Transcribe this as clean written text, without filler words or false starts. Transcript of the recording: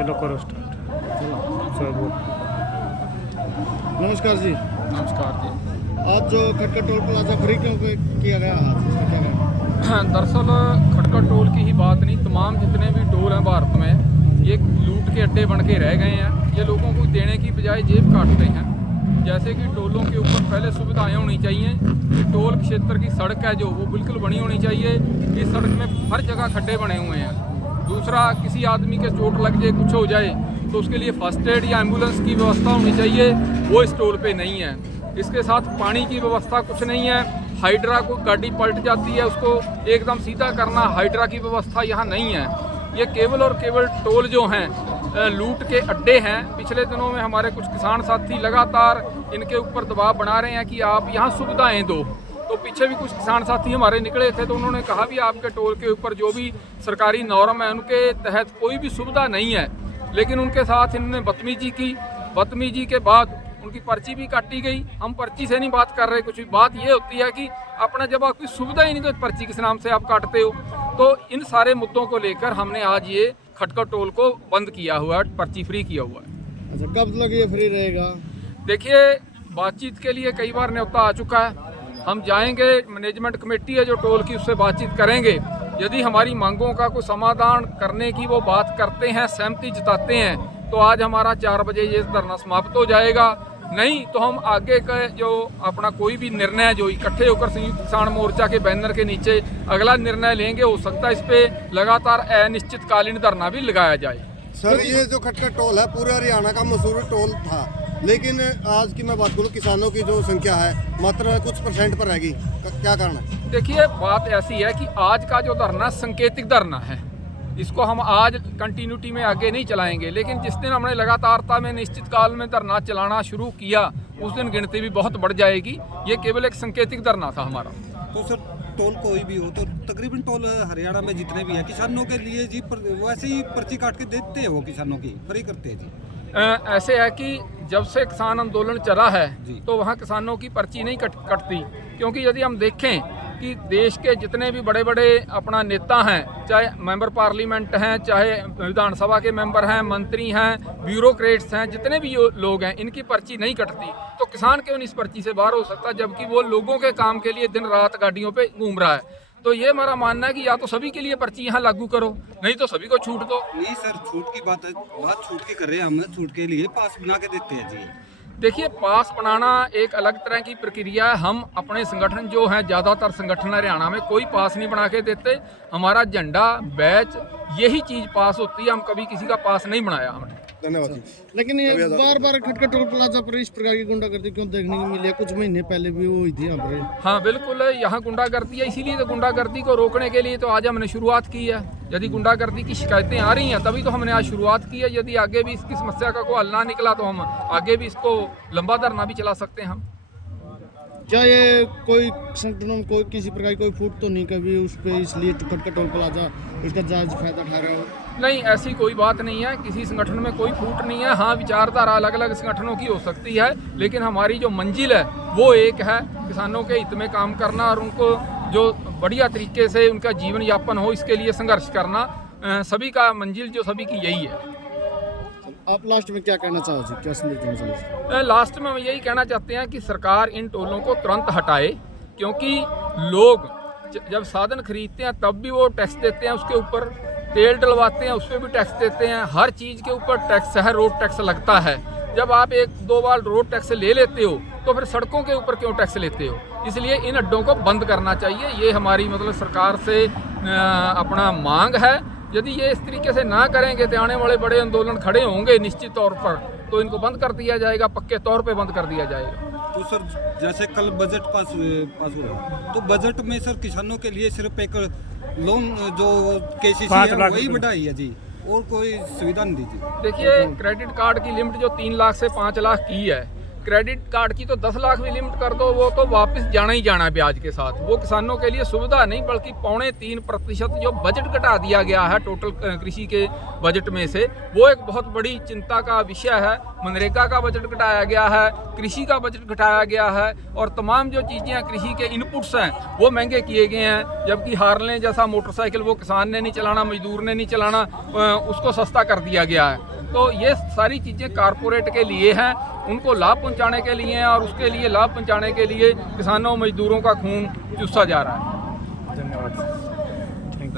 चलो करो स्टार्ट। नमस्कार जी। नमस्कार जी। आज जो खटका टोल प्लाजा फ्री क्यों किया गया आज, इसका क्या कहना? दरअसल खटका टोल की ही बात नहीं, तमाम जितने भी टोल हैं भारत में ये लूट के अड्डे बन के रह गए हैं। ये लोगों को देने की बजाय जेब काटते हैं। जैसे कि टोलों के ऊपर पहले सुविधाएं होनी चाहिए कि टोल क्षेत्र की सड़क है जो वो बिल्कुल बनी होनी चाहिए। इस सड़क में हर जगह खड्डे बने हुए हैं। दूसरा, किसी आदमी के चोट लग जाए, कुछ हो जाए तो उसके लिए फर्स्ट एड या एम्बुलेंस की व्यवस्था होनी चाहिए, वो इस टोल पे नहीं है। इसके साथ पानी की व्यवस्था कुछ नहीं है। हाइड्रा को गाड़ी पलट जाती है, उसको एकदम सीधा करना, हाइड्रा की व्यवस्था यहाँ नहीं है। ये केवल और केवल टोल जो हैं लूट के अड्डे हैं। पिछले दिनों में हमारे कुछ किसान साथी लगातार इनके ऊपर दबाव बना रहे हैं कि आप यहाँ सुविधाएं दो। तो पीछे भी कुछ किसान साथी हमारे निकले थे तो उन्होंने कहा भी आपके टोल के ऊपर जो भी सरकारी नॉर्म है उनके तहत कोई भी सुविधा नहीं है। लेकिन उनके साथ इन्होंने बदतमीजी की। बदतमीजी के बाद उनकी पर्ची भी काटी गई। हम पर्ची से नहीं बात कर रहे, कुछ भी बात ये होती है कि अपना जब आपकी सुविधा ही नहीं तो पर्ची किस नाम से आप काटते हो। तो इन सारे मुद्दों को लेकर हमने आज ये खटका टोल को बंद किया हुआ है, पर्ची फ्री किया हुआ है। अच्छा, कब तक ये फ्री रहेगा? देखिए, बातचीत के लिए कई बार न्योता आ चुका है। हम जाएंगे, मैनेजमेंट कमेटी है जो टोल की, उससे बातचीत करेंगे। यदि हमारी मांगों का कोई समाधान करने की वो बात करते हैं, सहमति जताते हैं, तो आज हमारा 4 बजे ये धरना समाप्त हो जाएगा। नहीं तो हम आगे का जो अपना कोई भी निर्णय जो इकट्ठे होकर संयुक्त किसान मोर्चा के बैनर के नीचे अगला निर्णय लेंगे। हो सकता है इस पे लगातार अनिश्चितकालीन धरना भी लगाया जाए। सर, ये जो खटका टोल है पूरे हरियाणा का मशहूर टोल था, लेकिन आज की मैं बात करूँ, किसानों की जो संख्या है मात्र कुछ % पर रहेगी। क्या कारण है? देखिए, बात ऐसी है कि आज का जो धरना संकेतिक धरना है, इसको हम आज कंटिन्यूटी में आगे नहीं चलाएंगे। लेकिन जिस दिन हमने लगातारता में निश्चित काल में धरना चलाना शुरू किया उस दिन गिनती भी बहुत बढ़ जाएगी। ये केवल एक संकेतिक धरना था हमारा। तो सर, टोल कोई भी हो तो तकरीबन टोल हरियाणा में जितने भी हैं किसानों के लिए जी वैसे ही पर्ची काट के देते हैं, वो किसानों की फ्री करते हैं जी। ऐसे है कि जब से किसान आंदोलन चला है जी। तो वहाँ किसानों की पर्ची नहीं कटती। क्योंकि यदि हम देखें कि देश के जितने भी बड़े बड़े अपना नेता हैं, चाहे मेंबर पार्लियामेंट हैं, चाहे विधानसभा के मेंबर हैं, मंत्री हैं, ब्यूरोक्रेट्स हैं, जितने भी लोग हैं, इनकी पर्ची नहीं कटती। तो किसान क्यों नहीं इस पर्ची से बाहर हो सकता, जबकि वो लोगों के काम के लिए दिन रात गाड़ियों पे घूम रहा है। तो ये हमारा मानना है कि या तो सभी के लिए पर्ची यहाँ लागू करो, नहीं तो सभी को छूट दो। नहीं सर, छूट की बात है, बात छूट की कर रहे हैं हम। छूट के लिए पास बना के देते हैं जी। देखिए, पास बनाना एक अलग तरह की प्रक्रिया है। हम अपने संगठन जो हैं, ज़्यादातर संगठन हरियाणा में कोई पास नहीं बना के देते। हमारा झंडा, बैच, यही चीज़ पास होती है। हम कभी किसी का पास नहीं बनाया हमने। धन्यवाद जी। लेकिन ये बार खटका टोल प्लाजा पर इस प्रकार की गुंडागर्दी क्यों देखने को मिली है? कुछ महीने पहले भी वो हुई थी यहाँ पर। हाँ बिल्कुल, यहाँ गुंडागर्दी है। इसीलिए तो गुंडागर्दी को रोकने के लिए तो आज हमने शुरुआत की है। यदि गुंडागर्दी की शिकायतें आ रही हैं तभी तो हमने आज शुरुआत की है। यदि आगे भी इसकी समस्या का कोई हल ना निकला तो हम आगे भी इसको लंबा धरना भी चला सकते हैं हम। क्या ये कोई संगठनों में कोई किसी प्रकार की कोई फूट तो नहीं कभी उस पर, इसलिए खटका टोल प्लाजा इसका जायज फायदा उठा रहे हो? नहीं, ऐसी कोई बात नहीं है। किसी संगठन में कोई फूट नहीं है। हाँ, विचारधारा अलग अलग संगठनों की हो सकती है, लेकिन हमारी जो मंजिल है वो एक है, किसानों के हित में काम करना और उनको जो बढ़िया तरीके से उनका जीवन यापन हो, इसके लिए संघर्ष करना। सभी का मंजिल जो सभी की यही है। आप लास्ट में क्या कहना चाहोगे, क्या संदेश देना चाहोगे? लास्ट में हम यही कहना चाहते हैं कि सरकार इन टोलों को तुरंत हटाए। क्योंकि लोग जब साधन खरीदते हैं तब भी वो टैक्स देते हैं, उसके ऊपर तेल डलवाते हैं उस पर भी टैक्स देते हैं। हर चीज़ के ऊपर टैक्स है, रोड टैक्स लगता है। जब आप 1-2 बार रोड टैक्स ले लेते हो तो फिर सड़कों के ऊपर क्यों टैक्स लेते हो? इसलिए इन अड्डों को बंद करना चाहिए। ये हमारी मतलब सरकार से अपना मांग है। यदि ये इस तरीके से ना करेंगे तो आने वाले बड़े आंदोलन खड़े होंगे निश्चित तौर पर, तो इनको बंद कर दिया जाएगा, पक्के तौर पे बंद कर दिया जाएगा। तो सर, जैसे कल बजट पास हुआ तो बजट में सर किसानों के लिए सिर्फ एक लोन जो KCC 5 है लाख वही बढ़ाई है जी, और कोई सुविधा नहीं दी जी। देखिए, क्रेडिट कार्ड की लिमिट जो 3 लाख से 5 लाख की है, क्रेडिट कार्ड की तो 10 लाख भी लिमिट कर दो, वो तो वापस जाना ही जाना है ब्याज के साथ। वो किसानों के लिए सुविधा नहीं, बल्कि 2.25% जो बजट घटा दिया गया है टोटल कृषि के बजट में से, वो एक बहुत बड़ी चिंता का विषय है। मनरेगा का बजट घटाया गया है, कृषि का बजट घटाया गया है, और तमाम जो चीज़ें कृषि के इनपुट्स हैं वो महंगे किए गए हैं। जबकि हार्ले जैसा मोटरसाइकिल वो किसान ने नहीं चलाना, मजदूर ने नहीं चलाना, उसको सस्ता कर दिया गया है। तो ये सारी चीज़ें कारपोरेट के लिए हैं, उनको लाभ पहुंचाने के लिए हैं, और उसके लिए लाभ पहुंचाने के लिए किसानों मजदूरों का खून चूसा जा रहा है। धन्यवाद।